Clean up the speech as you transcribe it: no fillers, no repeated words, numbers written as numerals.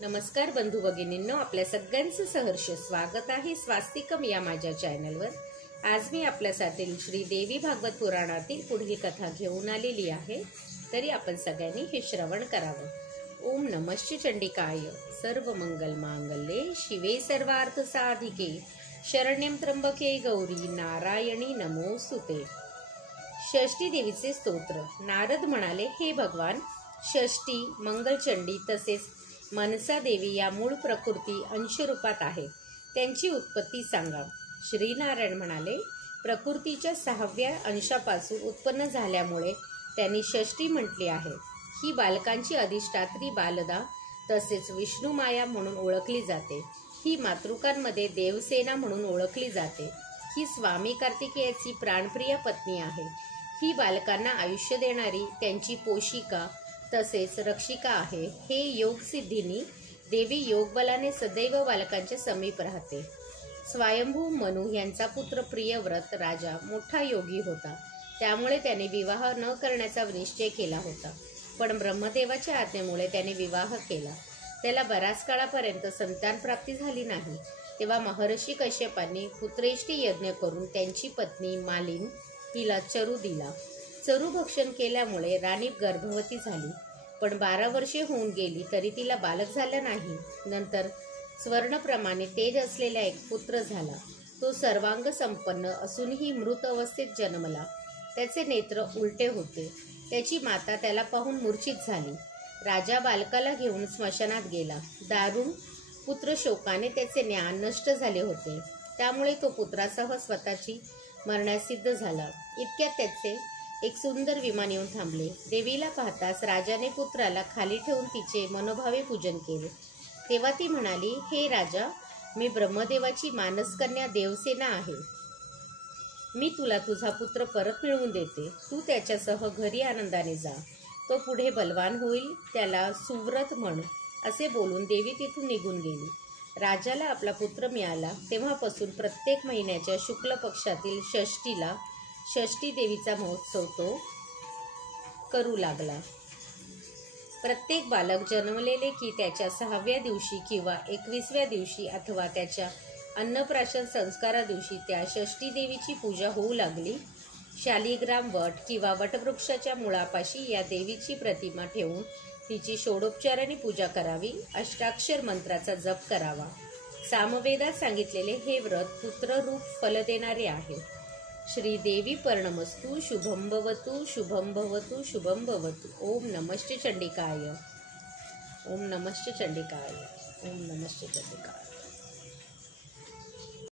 नमस्कार बंधू भगिनींनो, आपल्या सगळ्यांचं सहर्ष स्वागत आहे स्वास्तिकम या माझ्या चॅनलवर। आज मी आपल्यासाठी श्री देवी भागवत पुराणातील पुढील कथा घेऊन आलेली आहे, तरी आपण सगळ्यांनी हे श्रवण करावं। ओम नमश्च चंडिकाय, सर्व मंगल मांगल्ये शिवे सर्वार्थ साधिके, शरण्यं त्र्यंबके गौरी नारायणी नमोस्तुते। षष्ठी देवीचे स्तोत्र। नारद म्हणाले, हे भगवान, षष्ठी मंगलचंडी तसेच मनसा देवी या मूळ प्रकृती अंशरूपात आहे, त्यांची उत्पत्ती सांगा। श्रीनारायण म्हणाले, प्रकृतीच्या 6व्या अंशापासून उत्पन्न झाल्यामुळे त्यांनी षष्ठी म्हटली आहे। ही बालकांची अधिष्ठात्री बालदा तसेच विष्णुमाया म्हणून ओळखली जाते। ही मातृकांमध्ये देवसेना म्हणून ओळखली जाते। ही स्वामी कार्तिकेयाची प्राणप्रिय पत्नी आहे। ही बालकांना आयुष्य देणारी त्यांची पोषिका तसेच रक्षिका आहे। हे योग सिद्धीनी देवी योगबलाने सदैव बालकांच्या समीप राहते। स्वयंभू मनु यांचा पुत्र प्रियव्रत राजा मोठा योगी होता, त्यामुळे त्याने विवाह न करण्याचा निश्चय केला होता। पण ब्रह्मदेवाच्या आज्ञेमुळे त्याने विवाह केला। त्याला बराच काळापर्यंत संतान प्राप्ती झाली नाही। तेव्हा महर्षी कश्यपांनी पुत्रेष्ठी यज्ञ करून त्यांची पत्नी मालिन हिला चरू दिला। चरू भक्षण केल्यामुळे राणी गर्भवती झाली, पण 12 वर्षे होऊन गेली तरी तिला बालक झालं नाही। नंतर स्वर्णप्रमाणे तेज असलेला एक पुत्र झाला। तो सर्वांग संपन्न असूनही मृत अवस्थेत जन्मला। त्याचे नेत्र उलटे होते। त्याची माता त्याला पाहून मूर्छित झाली। राजा बालकाला घेऊन स्मशानात गेला। दारुण पुत्र शोकाने त्याचे ज्ञान नष्ट झाले होते, त्यामुळे तो पुत्रासह स्वतःची मरण्यास सिद्ध झाला। इतक्यात त्याचे एक सुंदर विमान येऊन थांबले। देवीला पाहताच राजाने पुत्राला खाली ठेवून तिचे मनोभावे पूजन केले। तेव्हा ती म्हणाली, हे राजा, मी ब्रह्मदेवाची मानसकन्या देवसेना आहे। मी तुला तुझा पुत्र परत मिळवून देते। तू त्याच्यासह घरी आनंदाने जा। तो पुढे बलवान होईल, त्याला सुव्रत म्हण, असे बोलून देवी तिथून निघून गेली। राजाला आपला पुत्र मिळाला तेव्हापासून प्रत्येक महिन्याच्या शुक्ल पक्षातील षष्ठीला षष्ठी देवीचा महोत्सव तो करू लागला। प्रत्येक बालक जन्मलेले की त्याच्या 6व्या दिवशी किंवा 21व्या दिवशी अथवा त्याच्या अन्नप्राशन संस्कारा दिवशी त्या षष्ठी देवीची पूजा होऊ लागली। शालिग्राम वट किंवा वटवृक्षाच्या मुळापाशी या देवीची प्रतिमा ठेवून तिची षोडोपचाराने पूजा करावी। अष्टाक्षर मंत्राचा जप करावा। सामवेदात सांगितलेले हे व्रत पुत्ररूप फल देणारे आहे। श्री देवी पर्णमस्तु, शुभं भवतु, शुभं भवतु, शुभं भवतु। ओम नमश्च चंडिकाय, ओम नमश्च चंडिकाय, ओम नमश्च चंडिकाय।